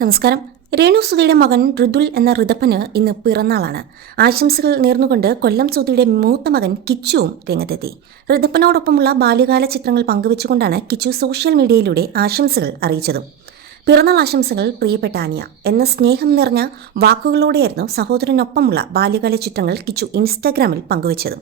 നമസ്കാരം. രേണു സുധിയുടെ മകൻ ഋതുൽ എന്ന ഋതപ്പന് ഇന്ന് പിറന്നാളാണ്. ആശംസകൾ നേർന്നുകൊണ്ട് കൊല്ലം സുധിയുടെ മൂത്ത മകൻ കിച്ചുവും രംഗത്തെത്തി. ഋതപ്പനോടൊപ്പമുള്ള ബാല്യകാല ചിത്രങ്ങൾ പങ്കുവെച്ചുകൊണ്ടാണ് കിച്ചു സോഷ്യൽ മീഡിയയിലൂടെ ആശംസകൾ അറിയിച്ചതും. പിറന്നാൾ ആശംസകൾ പ്രിയപ്പെട്ട അനിയ എന്ന സ്നേഹം നിറഞ്ഞ വാക്കുകളോടെയായിരുന്നു സഹോദരനൊപ്പമുള്ള ബാല്യകാല ചിത്രങ്ങൾ കിച്ചു ഇൻസ്റ്റാഗ്രാമിൽ പങ്കുവച്ചതും.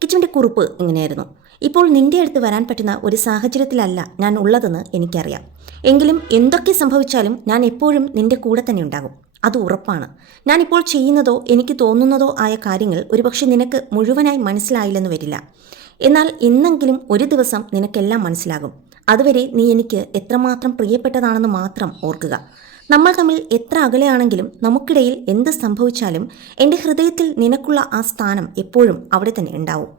കിച്ചുവിൻ്റെ കുറിപ്പ് ഇങ്ങനെയായിരുന്നു: ഇപ്പോൾ നിന്റെ അടുത്ത് വരാൻ പറ്റുന്ന ഒരു സാഹചര്യത്തിലല്ല ഞാൻ ഉള്ളതെന്ന് എനിക്കറിയാം. എങ്കിലും എന്തൊക്കെ സംഭവിച്ചാലും ഞാൻ എപ്പോഴും നിന്റെ കൂടെ തന്നെ ഉണ്ടാകും. അത് ഉറപ്പാണ്. ഞാനിപ്പോൾ ചെയ്യുന്നതോ എനിക്ക് തോന്നുന്നതോ ആയ കാര്യങ്ങൾ ഒരുപക്ഷെ നിനക്ക് മുഴുവനായി മനസ്സിലായില്ലെന്ന് വരില്ല. എന്നാൽ എന്നെങ്കിലും ഒരു ദിവസം നിനക്കെല്ലാം മനസ്സിലാകും. അതുവരെ നീ എനിക്ക് എത്രമാത്രം പ്രിയപ്പെട്ടതാണെന്ന് മാത്രം ഓർക്കുക. നമ്മൾ തമ്മിൽ എത്ര അകലെയാണെങ്കിലും നമുക്കിടയിൽ എന്ത് സംഭവിച്ചാലും എൻ്റെ ഹൃദയത്തിൽ നിനക്കുള്ള ആ സ്ഥാനം എപ്പോഴും അവിടെ തന്നെ ഉണ്ടാവും.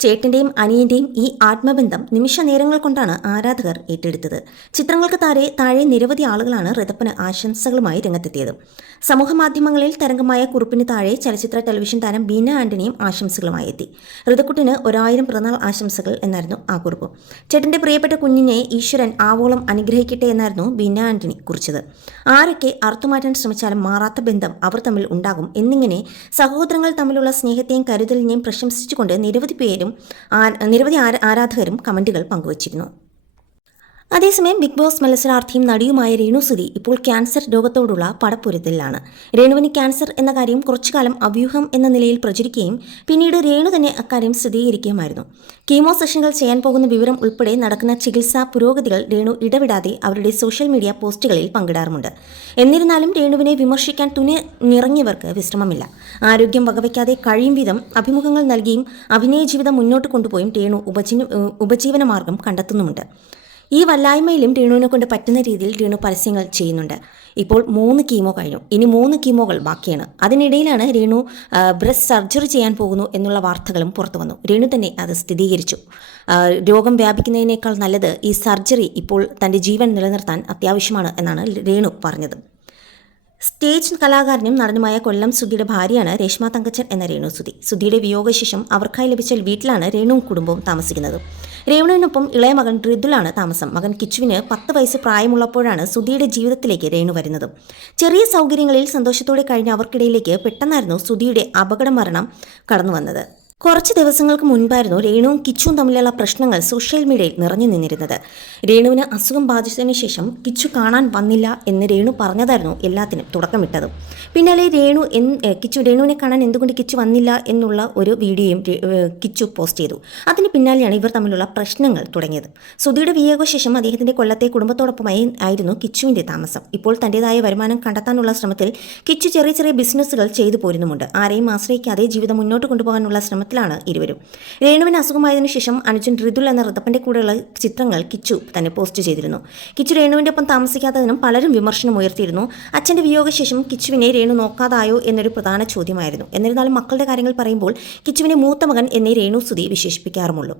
ചേട്ടൻ്റെയും അനിയൻ്റെയും ഈ ആത്മബന്ധം നിമിഷ നേരങ്ങൾ കൊണ്ടാണ് ആരാധകർ ഏറ്റെടുത്തത്. ചിത്രങ്ങൾക്ക് താഴെ നിരവധി ആളുകളാണ് ഋതപ്പന് ആശംസകളുമായി രംഗത്തെത്തിയത്. സമൂഹമാധ്യമങ്ങളിൽ തരംഗമായ കുറിപ്പിന് താഴെ ചലച്ചിത്ര ടെലിവിഷൻ താരം ബീന ആന്റണിയും ആശംസകളുമായി എത്തി. ഋതുക്കുട്ടിന് 1000 പിറന്നാൾ ആശംസകൾ എന്നായിരുന്നു ആ കുറിപ്പ്. ചേട്ടൻ്റെ പ്രിയപ്പെട്ട കുഞ്ഞിനെ ഈശ്വരൻ ആവോളം അനുഗ്രഹിക്കട്ടെ എന്നായിരുന്നു ബീന ആന്റണി കുറിച്ചത്. ആരൊക്കെ അറുത്തുമാറ്റാൻ ശ്രമിച്ചാലും മാറാത്ത ബന്ധം അവർ തമ്മിൽ ഉണ്ടാകും എന്നിങ്ങനെ സഹോദരങ്ങൾ തമ്മിലുള്ള സ്നേഹത്തെയും കരുതലിനെയും പ്രശംസിച്ചുകൊണ്ട് നിരവധി ആരാധകരും കമന്റുകൾ പങ്കുവച്ചിരുന്നു. അതേസമയം ബിഗ് ബോസ് മത്സരാർത്ഥിയും നടിയുമായ രേണു സുധി ഇപ്പോൾ ക്യാൻസർ രോഗത്തോടുള്ള പടപ്പൊരുത്തലിലാണ്. രേണുവിന് ക്യാൻസർ എന്ന കാര്യം കുറച്ചുകാലം അവ്യൂഹം എന്ന നിലയിൽ പ്രചരിക്കുകയും പിന്നീട് രേണു തന്നെ അക്കാര്യം സ്ഥിരീകരിക്കുകയുമായിരുന്നു. കീമോ സെഷനുകൾ ചെയ്യാൻ പോകുന്ന വിവരം ഉൾപ്പെടെ നടക്കുന്ന ചികിത്സാ പുരോഗതികൾ രേണു ഇടവിടാതെ അവരുടെ സോഷ്യൽ മീഡിയ പോസ്റ്റുകളിൽ പങ്കിടാറുമുണ്ട്. എന്നിരുന്നാലും രേണുവിനെ വിമർശിക്കാൻ തുനിഞ്ഞിറങ്ങിയവർക്ക് വിശ്രമമില്ല. ആരോഗ്യം വകവയ്ക്കാതെ കഴിയും വിധം അഭിമുഖങ്ങൾ നൽകിയും അഭിനയ ജീവിതം മുന്നോട്ട് കൊണ്ടുപോയും രേണു ഉപജീവനമാർഗം കണ്ടെത്തുന്നുമുണ്ട്. ഈ വല്ലായ്മയിലും രേണുവിനെ കൊണ്ട് പറ്റുന്ന രീതിയിൽ രേണു പരസ്യങ്ങൾ ചെയ്യുന്നുണ്ട്. ഇപ്പോൾ 3 കീമോ കഴിഞ്ഞു. ഇനി 3 കീമോകൾ ബാക്കിയാണ്. അതിനിടയിലാണ് രേണു ബ്രസ്റ്റ് സർജറി ചെയ്യാൻ പോകുന്നു എന്നുള്ള വാർത്തകളും പുറത്തു വന്നു. രേണു തന്നെ അത് സ്ഥിരീകരിച്ചു. രോഗം വ്യാപിക്കുന്നതിനേക്കാൾ നല്ലത് ഈ സർജറി ഇപ്പോൾ തൻ്റെ ജീവൻ നിലനിർത്താൻ അത്യാവശ്യമാണ് എന്നാണ് രേണു പറഞ്ഞത്. സ്റ്റേജ് കലാകാരനും നടനുമായ കൊല്ലം സുധിയുടെ ഭാര്യയാണ് രേഷ്മ തങ്കച്ചൻ എന്ന രേണു സുധി. സുധിയുടെ വിയോഗശേഷം അവർക്കായി ലഭിച്ച വീട്ടിലാണ് രേണുവും കുടുംബവും താമസിക്കുന്നത്. രേണുവിനൊപ്പം ഇളയ മകൻ ഋതുലാണ് താമസം. മകൻ കിച്ചുവിന് 10 വയസ്സ് പ്രായമുള്ളപ്പോഴാണ് സുധിയുടെ ജീവിതത്തിലേക്ക് രേണു വരുന്നത്. ചെറിയ സൗകര്യങ്ങളിൽ സന്തോഷത്തോടെ കഴിഞ്ഞ അവർക്കിടയിലേക്ക് പെട്ടെന്നായിരുന്നു സുധിയുടെ അപകട മരണം കടന്നു വന്നത്. കുറച്ച് ദിവസങ്ങൾക്ക് മുൻപായിരുന്നു രേണുവും കിച്ചുവും തമ്മിലുള്ള പ്രശ്നങ്ങൾ സോഷ്യൽ മീഡിയയിൽ നിറഞ്ഞു നിന്നിരുന്നത്. രേണുവിന് അസുഖം ബാധിച്ചതിന് ശേഷം കിച്ചു കാണാൻ വന്നില്ല എന്ന് രേണു പറഞ്ഞതായിരുന്നു എല്ലാത്തിനും തുടക്കമിട്ടത്. പിന്നാലെ രേണുവിനെ കാണാൻ എന്തുകൊണ്ട് കിച്ചു വന്നില്ല എന്നുള്ള ഒരു വീഡിയോയും കിച്ചു പോസ്റ്റ് ചെയ്തു. അതിന് പിന്നാലെയാണ് ഇവർ തമ്മിലുള്ള പ്രശ്നങ്ങൾ തുടങ്ങിയത്. സുധിയുടെ വിയോഗശേഷം അദ്ദേഹത്തിൻ്റെ കൊല്ലത്തെ കുടുംബത്തോടൊപ്പമായി ആയിരുന്നു കിച്ചുവിൻ്റെ താമസം. ഇപ്പോൾ തൻ്റെതായ വരുമാനം കണ്ടെത്താനുള്ള ശ്രമത്തിൽ കിച്ചു ചെറിയ ചെറിയ ബിസിനസ്സുകൾ ചെയ്തു പോരുന്നുമുണ്ട്. ആരെയും ആശ്രയിക്കാതെ ജീവിതം മുന്നോട്ട് കൊണ്ടുപോകാനുള്ള ശ്രമത്തിലാണ് ഇരുവരും. രേണുവിന് അസുഖമായതിനു ശേഷം അനുജൻ ഋതുൽ എന്ന ഋതപ്പൻ്റെ കൂടെയുള്ള ചിത്രങ്ങൾ കിച്ചു തന്നെ പോസ്റ്റ് ചെയ്തിരുന്നു. കിച്ചു രേണുവിൻ്റെ ഒപ്പം താമസിക്കാത്തതിനും പലരും വിമർശനം ഉയർത്തിയിരുന്നു. അച്ഛൻ്റെ വിയോഗശേഷം കിച്ചുവിനെ രേണു നോക്കാതായോ എന്നൊരു പ്രധാന ചോദ്യമായിരുന്നു. എന്നിരുന്നാലും മക്കളുടെ കാര്യങ്ങൾ പറയുമ്പോൾ കിച്ചുവിനെ മൂത്ത മകൻ എന്നേ രേണു സുധി വിശേഷിപ്പിക്കാറുമുള്ളൂ.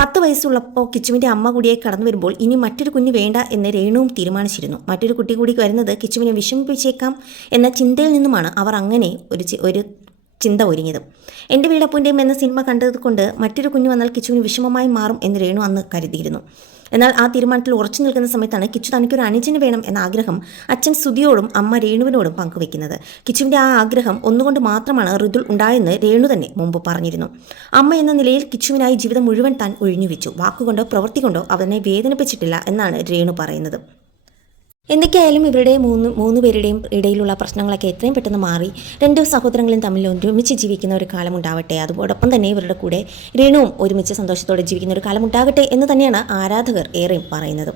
10 വയസ്സുള്ളപ്പോൾ കിച്ചുവിൻ്റെ അമ്മ കൂടിയായി കടന്നു വരുമ്പോൾ ഇനി മറ്റൊരു കുഞ്ഞ് വേണ്ട എന്ന് രേണുവും തീരുമാനിച്ചിരുന്നു. മറ്റൊരു കുട്ടി കൂടി വരുന്നത് കിച്ചുവിനെ വിഷമിപ്പിച്ചേക്കാം എന്ന ചിന്തയിൽ നിന്നുമാണ് അവർ അങ്ങനെ ഒരു ചിന്ത ഒരുങ്ങിയത്. എൻ്റെ വീടപ്പൂൻ്റെയും എന്ന സിനിമ കണ്ടതുകൊണ്ട് മറ്റൊരു കുഞ്ഞു വന്നാൽ കിച്ചുവിന് വിഷമമായി മാറും എന്ന് രേണു അന്ന് കരുതിയിരുന്നു. എന്നാൽ ആ തീരുമാനത്തിൽ ഉറച്ചു നിൽക്കുന്ന സമയത്താണ് കിച്ചു തനിക്കൊരു അനുജന് വേണം എന്ന ആഗ്രഹം അച്ഛൻ സുധിയോടും അമ്മ രേണുവിനോടും പങ്കുവെക്കുന്നത്. കിച്ചുവിൻ്റെ ആ ആഗ്രഹം ഒന്നുകൊണ്ട് മാത്രമാണ് ഋതുൽ ഉണ്ടായെന്ന് രേണു തന്നെ മുമ്പ് പറഞ്ഞിരുന്നു. അമ്മ എന്ന നിലയിൽ കിച്ചുവിനായി ജീവിതം മുഴുവൻ താൻ ഒഴിഞ്ഞുവെച്ചു. വാക്കുകൊണ്ടോ പ്രവൃത്തി കൊണ്ടോ അവനെ വേദനിപ്പിച്ചിട്ടില്ല എന്നാണ് രേണു പറയുന്നത്. എന്തൊക്കെയായാലും ഇവരുടെ മൂന്ന് പേരുടെയും ഇടയിലുള്ള പ്രശ്നങ്ങളൊക്കെ എത്രയും പെട്ടെന്ന് മാറി 2 സഹോദരങ്ങളും തമ്മിൽ ഒരുമിച്ച് ജീവിക്കുന്ന ഒരു കാലം ഉണ്ടാവട്ടെ. അതോടൊപ്പം തന്നെ ഇവരുടെ കൂടെ രേണുവും ഒരുമിച്ച് സന്തോഷത്തോടെ ജീവിക്കുന്ന ഒരു കാലം ഉണ്ടാകട്ടെ എന്ന് തന്നെയാണ് ആരാധകർ ഏറെയും പറയുന്നത്.